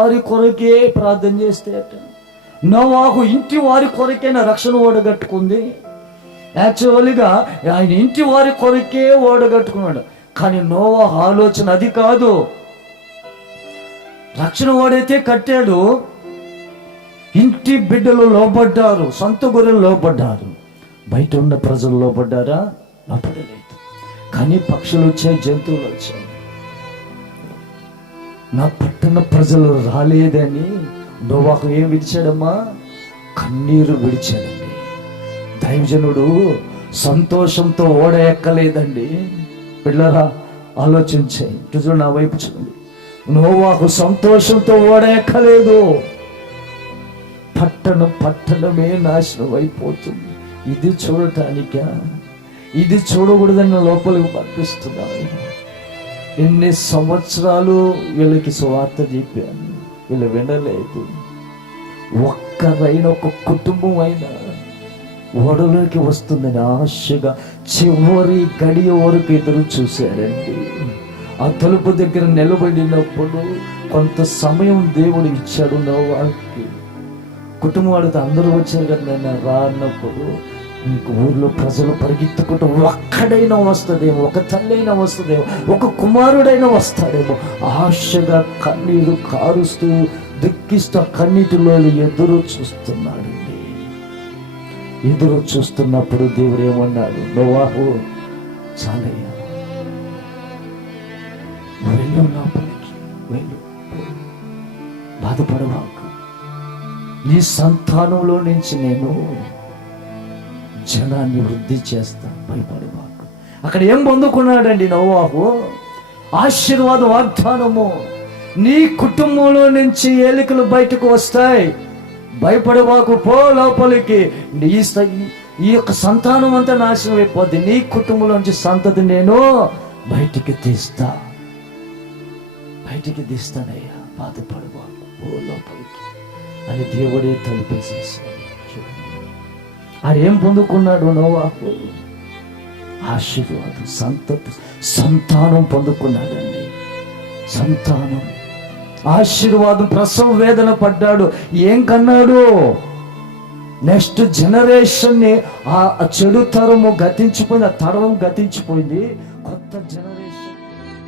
వారి కొరకే ప్రార్థన చేస్తే అట. నోవాహు ఇంటి వారి కొరకేనా రక్షణ ఓడగట్టుకుంది. యాక్చువల్గా ఆయన ఇంటి వారి కొరకే ఓడగట్టుకున్నాడు. కానీ నోవాహు ఆలోచన అది కాదు. రక్షణ ఓడైతే కట్టాడు, ఇంటి బిడ్డలు లోపడ్డారు, సొంత గొర్రెలు లోపడ్డారు, బయట ఉన్న ప్రజలు లోపడ్డారా? లోపడలేదు. కానీ పక్షులు వచ్చాయి, జంతువులు వచ్చాయి. నా పట్టణ ప్రజలు రాలేదని నోవాహు ఏం విడిచాడమ్మా? కన్నీరు విడిచాడండి. దైవజనుడు సంతోషంతో ఓడ ఎక్కలేదండి. పిల్లరా ఆలోచించే, చూడు నా వైపు చూడండి. నోవాహు సంతోషంతో ఓడ ఎక్కలేదు. పట్టణమే నాశనం అయిపోతుంది. ఇది చూడటానికా? ఇది చూడకూడదని లోపలికి పంపిస్తున్నాను. ఎన్ని సంవత్సరాలు వీళ్ళకి సువార్త చెప్పాను, వీళ్ళు వినలేదు. ఒక్కరైనా ఒక కుటుంబం అయినా ఓడలోకి వస్తుందని ఆశగా చివరి గడియ వరకు ఎదురు చూశారండి. ఆ తలుపు దగ్గర నిలబడినప్పుడు కొంత సమయం దేవుడు ఇచ్చాడు నోవాహుకి. కుటుంబం వాడితో అందరూ వచ్చారు కదా నేను రా అన్నప్పుడు ఇంక ఊర్లో ప్రజలు పరిగెత్తుకుంటూ ఒక్కడైనా వస్తుందేమో, ఒక తల్లైనా వస్తుందేమో, ఒక కుమారుడైనా వస్తాడేమో ఆశగా కన్నీరు కారుస్తూ దుఃఖిస్తూ కన్నీటిలో ఎదురు చూస్తున్నాడండి. ఎదురు చూస్తున్నప్పుడు దేవుడు ఏమన్నాడు? నోవాహు చాలయ్యా, వెళ్ళు, లోపలికి వెళ్ళు, బాధపడవాకు. నీ సంతానంలో నుంచి నేను జనాన్ని వృద్ధి చేస్తా, భయపడవాకు. అక్కడ ఏం పొందుకున్నాడండి నోవాహు? ఆశీర్వాద వాగ్దానము. నీ కుటుంబంలో నుంచి ఏలికలు బయటకు వస్తాయి, భయపడవాకు, పో లోపలికి. ఈ యొక్క సంతానం అంతా నాశనం అయిపోద్ది, నీ కుటుంబంలోంచి సంతతి నేను బయటికి తీస్తానయ్యా, బాధపడవాకు, పో లోపలికి అని దేవుడే తలుపేసేసాడు. ఆడేం పొందుకున్నాడు నోవాహు? ఆశీర్వాదం, సంతానం పొందుకున్నాడండి. సంతానం, ఆశీర్వాదం. ప్రసవ వేదన పడ్డాడు. ఏం కన్నాడు? నెక్స్ట్ జనరేషన్ ని. ఆ చెడు తరము గతించిపోయింది, ఆ తరం గతించిపోయింది, కొత్త జనరేషన్